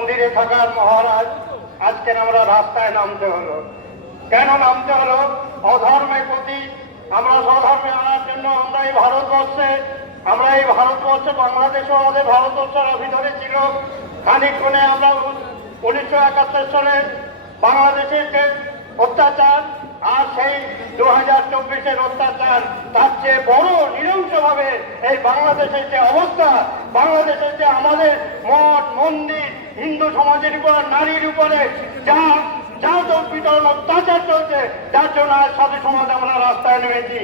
মন্দিরে থাকার মহারাজ আজকে আমরা রাস্তায় নামতে হলো। কেন নামতে হলো? অধর্মের প্রতি আমরা স্বধর্মে আনার জন্য আমরা এই ভারতবর্ষে বাংলাদেশও আমাদের ভারতবর্ষের ভিতরে ছিল। খানিকক্ষণে আমরা 1971 সালে বাংলাদেশের যে অত্যাচার আর সেই 2024-এর অত্যাচার, তার চেয়ে বড় নৃশংসভাবে এই বাংলাদেশের যে অবস্থা, বাংলাদেশের যে আমাদের মঠ মন্দির হিন্দু সমাজের উপর নারীর উপরে যা বিতরণ অত্যাচার চলছে, যার জন্য আজ সাধু সমাজ আমরা রাস্তায় নেমেছি।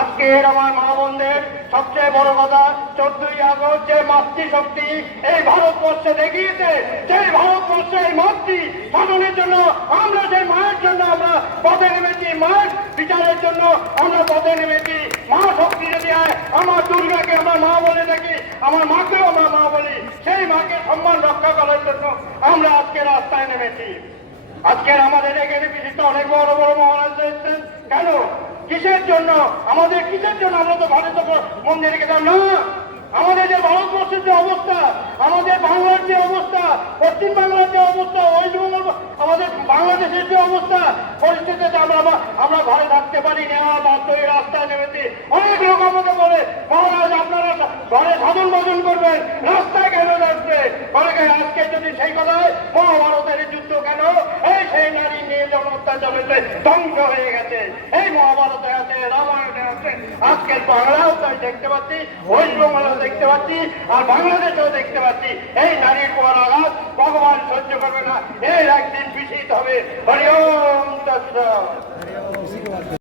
আজকের আমার মা বোনদের সবচেয়ে বড় কথা, 14ই আগস্ট যে মাতৃশক্তি এই ভারতবর্ষে দেখিয়েছে, সেই ভারতবর্ষের মাতৃ সাধনের জন্য আমরা সেই মায়ের জন্য আমরা পথে নেমেছি, মায়ের বিচারের জন্য আমরা পথে নেমেছি। মা শক্তি যদি হয়, আমার দুর্গাকে আমরা মা বলে থাকি, আমার মাকেও আমরা মা বলি, সেই মাকে সম্মান রক্ষা করার জন্য আমরা আজকে রাস্তায় নেমেছি। আজকের আমাদের এখানে বিশিষ্ট অনেক বড় বড় মহারাজ এসেছেন। কেন? কিসের জন্য? আমাদের কিসের জন্য? আমরা তো ভারত মন্দিরে গেলাম না। আমাদের যে ভারতবর্ষের যে অবস্থা, আমাদের বাংলার যে অবস্থা, পশ্চিম বাংলার যে অবস্থা, ওয়েস্টবেঙ্গল আমাদের বাংলাদেশের যে অবস্থা, পরিস্থিতিতে আমরা ঘরে থাকতে পারি না, বাধ্য হয়ে রাস্তায় নেমেছি। অনেক লোক আমাদের বলে, মহারাজ আপনারা ঘরে সাধন ভজন করবেন, রাস্তায় কেন যাচ্ছে? আজকে যদি সেই কথায় মহাভারতের যুদ্ধ কেন? এই সেই নারী নিয়ে যেমন অত্যাচার হয়েছে, ধ্বংস হয়ে গেছে। এই মহাভারতে আছে, রামায়ণে আছে, আজকের বাংলাও তাই দেখতে পাচ্ছি, ওয়েস্টবেঙ্গলও দেখতে পাচ্ছি, আর বাংলাদেশেও দেখতে পাচ্ছি। এই নারীর পর আঘাত ভগবান সহ্য করবে না, এর একদিন বিচিত হবে। হরি ওম তৎসৎ।